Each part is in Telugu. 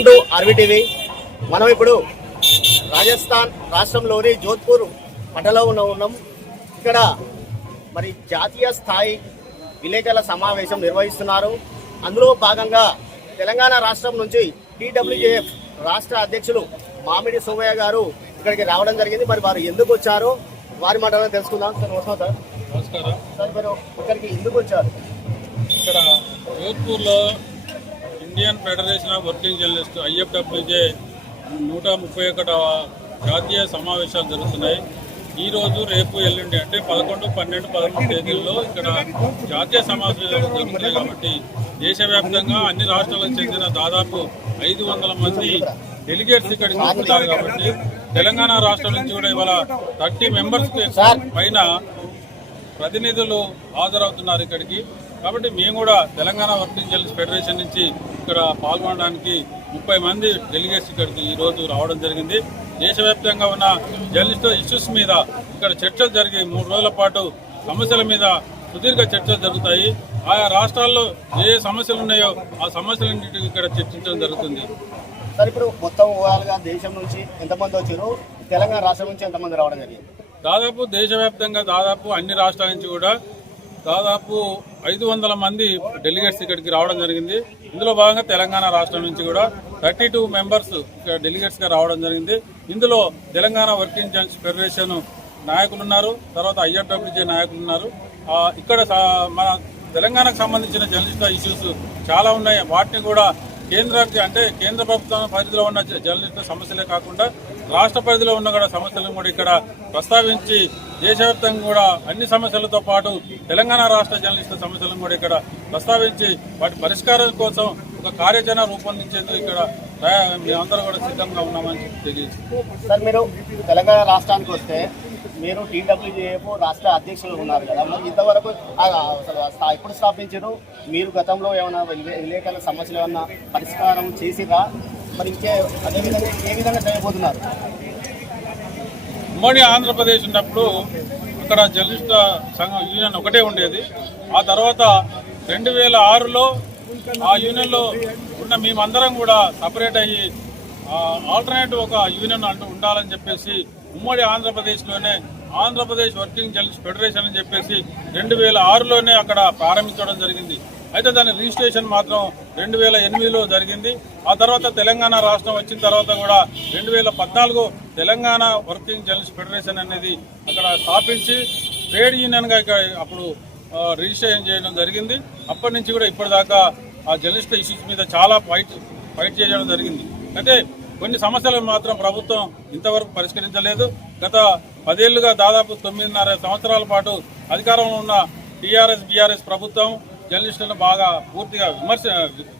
వెల్కమ్ టు ఆర్వీ టీవీ మనం ఇప్పుడు రాజస్థాన్ రాష్ట్రంలోని జోధ్పూర్ పట్టణంలో ఉన్న ఉన్నాం. ఇక్కడ మరి జాతీయ స్థాయి విలేకరుల సమావేశం నిర్వహిస్తున్నారు. అందులో భాగంగా తెలంగాణ రాష్ట్రం నుంచి టీడబ్ల్యూజేఎఫ్ రాష్ట్ర అధ్యక్షులు మామిడి సోమయ్య గారు ఇక్కడికి రావడం జరిగింది. మరి వారు ఎందుకు వచ్చారో వారి మాటలను తెలుసుకుందాం. సార్ వస్తాం సార్. నమస్కారం. సార్ మీరు ఇక్కడికి ఎందుకు వచ్చారు? ఇక్కడ జోధ్పూర్లో Indian Federation of Working Journalist IFWJ నూట ముప్పై ఒకటవ జాతీయ సమావేశాలు జరుగుతున్నాయి. ఈ రోజు రేపు ఎల్లుండి అంటే పదకొండు పన్నెండు పదమూడు తేదీల్లో ఇక్కడ జాతీయ సమావేశాలు జరుగుతున్నాయి కాబట్టి దేశవ్యాప్తంగా అన్ని రాష్ట్రాలకు చెందిన దాదాపు ఐదు వందల మంది డెలిగేట్స్ ఇక్కడికి వస్తున్నారు కాబట్టి తెలంగాణ రాష్ట్రం నుంచి కూడా ఇవాళ థర్టీ మెంబర్స్ పైన ప్రతినిధులు హాజరవుతున్నారు ఇక్కడికి. కాబట్టి మేము కూడా తెలంగాణ వర్కింగ్ జర్నలిస్ట్ ఫెడరేషన్ నుంచి ఇక్కడ పాల్గొనడానికి ముప్పై మంది డెలిగేట్స్ ఇక్కడికి ఈ రోజు రావడం జరిగింది. దేశవ్యాప్తంగా ఉన్న జర్నలిస్ట్ ఇష్యూస్ మీద ఇక్కడ చర్చలు జరిగి మూడు రోజుల పాటు సమస్యల మీద సుదీర్ఘ చర్చలు జరుగుతాయి. ఆయా రాష్ట్రాల్లో ఏ సమస్యలు ఉన్నాయో ఆ సమస్యలన్నింటినీ ఇక్కడ చర్చించడం జరుగుతుంది. సార్ ఇప్పుడు మొత్తం దేశం నుంచి ఎంతమంది వచ్చారు? తెలంగాణ రాష్ట్రం నుంచి ఎంతమంది రావడం జరిగింది? దాదాపు దేశవ్యాప్తంగా దాదాపు అన్ని రాష్ట్రాల నుంచి కూడా దాదాపు ఐదు వందల మంది డెలిగేట్స్ ఇక్కడికి రావడం జరిగింది. ఇందులో భాగంగా తెలంగాణ రాష్ట్రం నుంచి కూడా థర్టీ టూ మెంబర్స్ ఇక్కడ డెలిగేట్స్గా రావడం జరిగింది. ఇందులో తెలంగాణ వర్కింగ్ జర్నలిస్ట్ ఫెడరేషన్ నాయకులు ఉన్నారు తర్వాత ఐఆర్డబ్ల్యూజే నాయకులు ఉన్నారు ఇక్కడ మన తెలంగాణకు సంబంధించిన జర్నలిస్ట్ ఇష్యూస్ చాలా ఉన్నాయి. వాటిని కూడా కేంద్రానికి అంటే కేంద్ర ప్రభుత్వం పరిధిలో ఉన్న జ- జర్నలిస్టుల సమస్యలే కాకుండా రాష్ట్ర పరిధిలో ఉన్న కూడా సమస్యలను కూడా ఇక్కడ ప్రస్తావించి దేశవ్యాప్తంగా కూడా అన్ని సమస్యలతో పాటు తెలంగాణ రాష్ట్ర జర్నలిస్టుల సమస్యలను కూడా ఇక్కడ ప్రస్తావించి వాటి పరిష్కారం కోసం ఒక కార్యాచరణ రూపొందించేందుకు ఇక్కడ మేమందరూ కూడా సిద్ధంగా ఉన్నామని తెలియజేస్తుంది సార్ మీరు తెలంగాణ రాష్ట్రానికి వస్తే మీరు టీడబ్ల్యూజేఎఫ్ రాష్ట్ర అధ్యక్షులు ఉన్నారు కదా. ఇంతవరకు అసలు ఎప్పుడు స్థాపించారు? మీరు గతంలో ఏమైనా విలేకరుల సమస్యలు ఏమైనా పరిష్కారం చేసిరా మరి ఇంకే ఏ విధంగా చేయబోతున్నారు? ఉమ్మడి ఆంధ్రప్రదేశ్ ఉన్నప్పుడు అక్కడ జర్నలిస్ట్ సంఘం యూనియన్ ఒకటే ఉండేది. ఆ తర్వాత రెండు వేల ఆరులో ఆ యూనియన్లో ఉన్న మేమందరం కూడా సపరేట్ అయ్యి ఆల్టర్నేటివ్ ఒక యూనియన్ అంటూ ఉండాలని చెప్పేసి ఉమ్మడి ఆంధ్రప్రదేశ్లోనే ఆంధ్రప్రదేశ్ వర్కింగ్ జర్నలిస్ట్ ఫెడరేషన్ అని చెప్పేసి రెండు వేల ఆరులోనే అక్కడ ప్రారంభించడం జరిగింది. అయితే దాని రిజిస్ట్రేషన్ మాత్రం రెండు వేల ఎనిమిదిలో జరిగింది. ఆ తర్వాత తెలంగాణ రాష్ట్రం వచ్చిన తర్వాత కూడా రెండు వేల పద్నాలుగు తెలంగాణ వర్కింగ్ జర్నలిస్ట్ ఫెడరేషన్ అనేది అక్కడ స్థాపించి ట్రేడ్ యూనియన్గా ఇక్కడ అప్పుడు రిజిస్ట్రేషన్ చేయడం జరిగింది. అప్పటి నుంచి కూడా ఇప్పటిదాకా ఆ జర్నలిస్ట్ ఇష్యూస్ మీద చాలా ఫైట్ ఫైట్ చేయడం జరిగింది. అయితే కొన్ని సమస్యలను మాత్రం ప్రభుత్వం ఇంతవరకు పరిష్కరించలేదు. గత పదేళ్ళుగా దాదాపు తొమ్మిదిన్నర సంవత్సరాల పాటు అధికారంలో ఉన్న టీఆర్ఎస్ బీఆర్ఎస్ ప్రభుత్వం జర్నలిస్టులను బాగా పూర్తిగా విమర్శ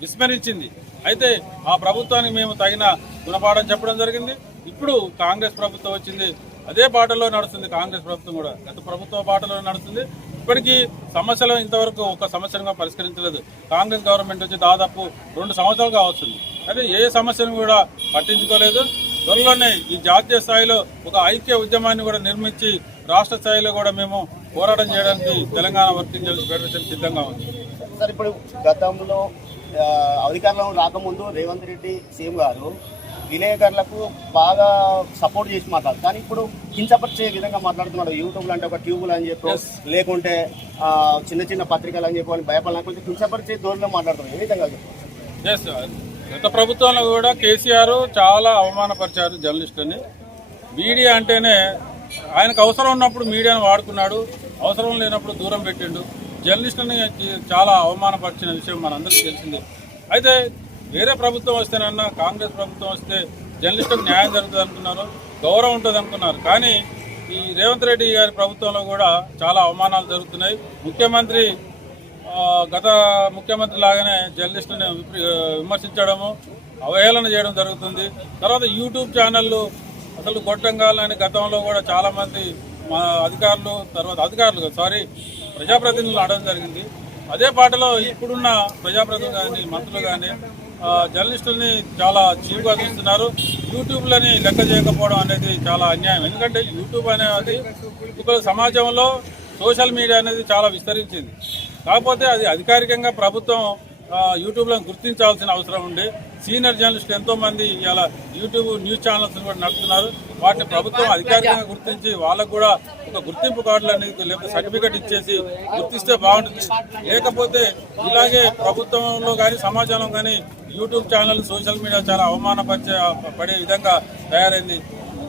విస్మరించింది. అయితే ఆ ప్రభుత్వానికి మేము తగిన గుణపాఠం చెప్పడం జరిగింది. ఇప్పుడు కాంగ్రెస్ ప్రభుత్వం వచ్చింది. అదే బాటలో నడుస్తుంది కాంగ్రెస్ ప్రభుత్వం కూడా. గత ప్రభుత్వ బాటలో నడుస్తుంది. ఇప్పటికీ సమస్యలు ఇంతవరకు ఒక సమస్యను పరిష్కరించలేదు. కాంగ్రెస్ గవర్నమెంట్ వచ్చి దాదాపు రెండు సంవత్సరాలుగా వస్తుంది. అయితే ఏ సమస్యను కూడా పట్టించుకోలేదు. త్వరలోనే ఈ జాతీయ స్థాయిలో ఒక ఐక్య ఉద్యమాన్ని కూడా నిర్మించి రాష్ట్ర స్థాయిలో కూడా మేము పోరాటం చేయడానికి తెలంగాణ వర్కింగ్ ఫెడరేషన్ సిద్ధంగా ఉంది. సార్ ఇప్పుడు గతంలో అధికారంలో రాకముందు రేవంత్ రెడ్డి సీఎం గారు విలేకరులకు బాగా సపోర్ట్ చేసి మాట్లాడు కానీ ఇప్పుడు కించపరిచే విధంగా మాట్లాడుతున్నాడు. యూట్యూబ్లో అంటే ఒక ట్యూబులు అని చెప్పి లేకుంటే చిన్న చిన్న పత్రికలు అని చెప్పి భయపడాలి కొంచెం కించపరిచే ధోరణిలో మాట్లాడుతున్నాడు. ఏ విధంగా గత ప్రభుత్వంలో కూడా కేసీఆర్ చాలా అవమానపరిచారు జర్నలిస్టుని మీడియా అంటేనే ఆయనకు అవసరం ఉన్నప్పుడు మీడియాను వాడుకున్నాడు అవసరం లేనప్పుడు దూరం పెట్టిండు. జర్నలిస్టుని చాలా అవమానపరిచిన విషయం మనందరికీ తెలిసిందే. అయితే వేరే ప్రభుత్వం వస్తేనన్నా కాంగ్రెస్ ప్రభుత్వం వస్తే జర్నలిస్టులకు న్యాయం జరుగుతుంది అనుకున్నారు గౌరవం ఉంటుంది అనుకున్నారు కానీ ఈ రేవంత్ రెడ్డి గారి ప్రభుత్వంలో కూడా చాలా అవమానాలు జరుగుతున్నాయి. ముఖ్యమంత్రి గత ముఖ్యమంత్రి లాగానే జర్నలిస్టుని విమర్శించడము అవహేళన చేయడం జరుగుతుంది. తర్వాత యూట్యూబ్ ఛానళ్ళు అసలు గొట్టంగాలని గతంలో కూడా చాలా మంది మా అధికారులు తర్వాత అధికారులు సారీ ప్రజాప్రతినిధులు ఆడడం జరిగింది. అదే పాటలో ఇప్పుడున్న ప్రజాప్రతినిధులు కానీ మంత్రులు కానీ జర్నలిస్టుల్ని చాలా చీవుగా చూస్తున్నారు. యూట్యూబ్లని లెక్క చేయకపోవడం అనేది చాలా అన్యాయం. ఎందుకంటే యూట్యూబ్ అనేది ఇప్పుడు సమాజంలో సోషల్ మీడియా అనేది చాలా విస్తరించింది. కాకపోతే అది అధికారికంగా ప్రభుత్వం యూట్యూబ్లను యూట్యూబ్లో గుర్తించాల్సిన అవసరం ఉంది. సీనియర్ జర్నలిస్టులు ఎంతో మంది ఇలా యూట్యూబ్ న్యూస్ ఛానల్స్ కూడా నడుపుతున్నారు. వాటిని ప్రభుత్వం అధికారికంగా గుర్తించి వాళ్ళకు కూడా ఒక గుర్తింపు కార్డులు అనేది లేకపోతే సర్టిఫికెట్ ఇచ్చేసి గుర్తిస్తే బాగుంటుంది. లేకపోతే ఇలాగే ప్రభుత్వంలో కానీ సమాజంలో కానీ యూట్యూబ్ ఛానల్ సోషల్ మీడియా చాలా అవమానపరిచే పడే విధంగా తయారైంది.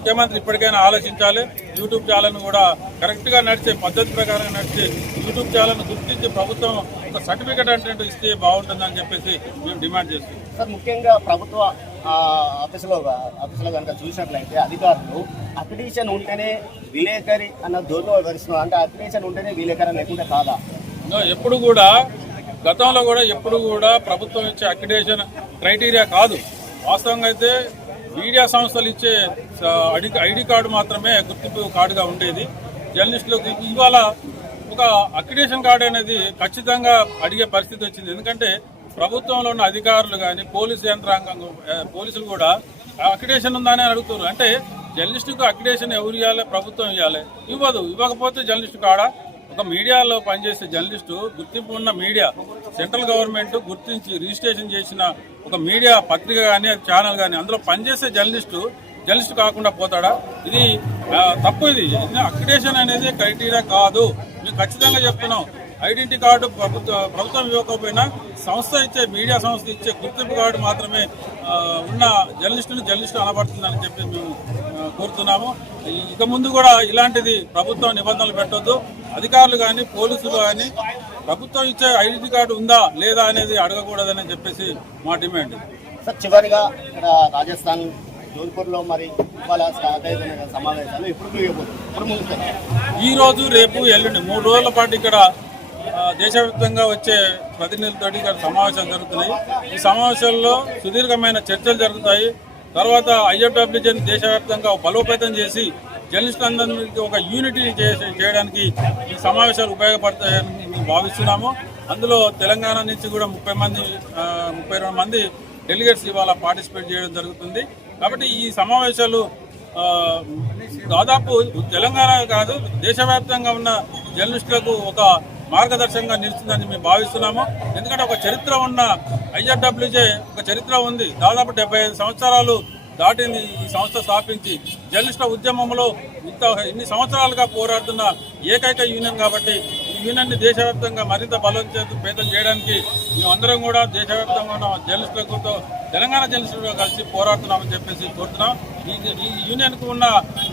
ముఖ్యమంత్రి ఇప్పటికైనా ఆలోచించాలి. యూట్యూబ్ ఛానల్ కూడా కరెక్ట్గా నడిచే పద్ధతి ప్రకారం నడిచే యూట్యూబ్ ఛానల్ గుర్తించి ప్రభుత్వం ఒక సర్టిఫికెట్ అంటే ఇస్తే బాగుంటుందని చెప్పేసి మేము డిమాండ్ చేస్తున్నాం. సార్ ముఖ్యంగా ప్రభుత్వ ఆఫీసులో ఆఫీసులో కనుక చూసినట్లయితే అధికారులు అక్రిడిషన్ ఉంటేనే విలేకరి అన్న దూరంలో వివరిస్తున్నారు అంటే అక్రిడిషన్ ఉంటేనే విలేకరి లేకుంటే కాదా? ఎప్పుడు కూడా గతంలో కూడా ఎప్పుడు కూడా ప్రభుత్వం ఇచ్చే అక్రిడేషన్ క్రైటీరియా కాదు. వాస్తవంగా అయితే మీడియా సంస్థలు ఇచ్చే ఐడి ఐడి కార్డు మాత్రమే గుర్తింపు కార్డుగా ఉండేది. జర్నలిస్టులకు ఇవాళ ఒక అక్రిడేషన్ కార్డు అనేది ఖచ్చితంగా అడిగే పరిస్థితి వచ్చింది. ఎందుకంటే ప్రభుత్వంలో ఉన్న అధికారులు కానీ పోలీసు యంత్రాంగం పోలీసులు కూడా అక్రిడేషన్ ఉందని అడుగుతున్నారు. అంటే జర్నలిస్టుకు అక్రిడేషన్ ఎవరు ఇవ్వాలి? ప్రభుత్వం ఇవ్వాలి. ఇవ్వదు. ఇవ్వకపోతే జర్నలిస్టు కాడ? ఒక మీడియాలో పనిచేసే జర్నలిస్టు గుర్తింపు ఉన్న మీడియా సెంట్రల్ గవర్నమెంట్ గుర్తించి రిజిస్ట్రేషన్ చేసిన ఒక మీడియా పత్రిక కానీ ఛానల్ కానీ అందులో పనిచేసే జర్నలిస్టు జర్నలిస్ట్ కాకుండా పోతాడా? ఇది తప్పు ఇది. అక్రిడేషన్ అనేది క్రైటీరియా కాదు. మేము ఖచ్చితంగా చెప్తున్నాం. ఐడెంటిటీ కార్డు ప్రభుత్వ ప్రభుత్వం ఇవ్వకపోయినా సంస్థ ఇచ్చే మీడియా సంస్థ ఇచ్చే గుర్తింపు కార్డు మాత్రమే ఉన్న జర్నలిస్టును జర్నలిస్టు అనబడుతుందని చెప్పి మేము కోరుతున్నాము. ఇక ముందు కూడా ఇలాంటిది ప్రభుత్వం నిబంధనలు పెట్టొద్దు. అధికారులు కానీ పోలీసులు కానీ ప్రభుత్వం ఇచ్చే ఐడెంటిటీ కార్డు ఉందా లేదా అనేది అడగకూడదని చెప్పేసి మా డిమాండ్. సార్ చివరిగా ఇక్కడ రాజస్థాన్ జోధ్పూర్లో మరి ఇవాళ స్టార్ట్ సమావేశాలు ఎప్పుడు ఎప్పుడు ఈ రోజు రేపు ఎల్లుండి మూడు రోజుల పాటు ఇక్కడ దేశవ్యాప్తంగా వచ్చే ప్రతినిధులతో ఇక్కడ సమావేశాలు జరుగుతున్నాయి. ఈ సమావేశాల్లో సుదీర్ఘమైన చర్చలు జరుగుతాయి. తర్వాత ఐఎఫ్డబ్ల్యూజీని దేశవ్యాప్తంగా బలోపేతం చేసి జర్నలిస్టులందరికీ ఒక యూనిటీ చేసి చేయడానికి ఈ సమావేశాలు ఉపయోగపడతాయని మేము భావిస్తున్నాము. అందులో తెలంగాణ నుంచి కూడా ముప్పై మంది ముప్పై రెండు మంది డెలిగేట్స్ ఇవాళ పార్టిసిపేట్ చేయడం జరుగుతుంది. కాబట్టి ఈ సమావేశాలు దాదాపు తెలంగాణ కాదు దేశవ్యాప్తంగా ఉన్న జర్నలిస్టులకు ఒక మార్గదర్శకంగా నిలుస్తుందని మేము భావిస్తున్నాము. ఎందుకంటే ఒక చరిత్ర ఉన్న ఐఆర్డబ్ల్యూజే ఒక చరిత్ర ఉంది. దాదాపు డెబ్బై ఐదు సంవత్సరాలు దాటింది ఈ సంస్థ స్థాపించి. జర్నలిస్టుల ఉద్యమంలో ఇంత ఇన్ని సంవత్సరాలుగా పోరాడుతున్న ఏకైక యూనియన్ కాబట్టి యూనియన్ని దేశవ్యాప్తంగా మరింత బలోపేతం పేదలు చేయడానికి మేమందరం కూడా దేశవ్యాప్తంగా ఉన్న జర్నలిస్టులతో తెలంగాణ జర్నలిస్టులతో కలిసి పోరాడుతున్నామని చెప్పేసి కోరుతున్నాం. ఈ ఈ యూనియన్కు ఉన్న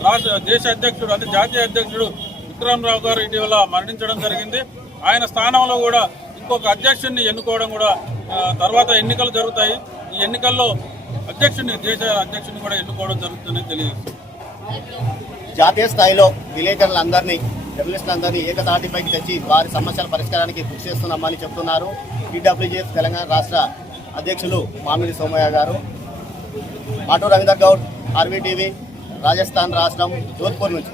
రాష్ట్ర దేశ అధ్యక్షుడు అంటే జాతీయ అధ్యక్షుడు విక్రమరావు గారు ఇటీవల మరణించడం జరిగింది. ఆయన స్థానంలో కూడా ఇంకొక అధ్యక్షుడిని ఎన్నుకోవడం కూడా తర్వాత ఎన్నికలు జరుగుతాయి. ఈ ఎన్నికల్లో అధ్యక్షుడిని దేశ అధ్యక్షుడిని కూడా ఎన్నుకోవడం జరుగుతుందని తెలియదు జాతీయ స్థాయిలో విలేకరులందరినీ జర్నలిస్టులందరినీ ఏకతాటిపైకి తెచ్చి వారి సమస్యల పరిష్కారానికి కృషి చేస్తున్నామని చెప్తున్నారు. టీడబ్ల్యూజేఎస్ తెలంగాణ రాష్ట్ర అధ్యక్షులు మామిడి సోమయ్య గారు మాటూ రవీందర్ గౌడ్ ఆర్వీటీవీ రాజస్థాన్ రాష్ట్రం జోధ్పూర్ నుంచి.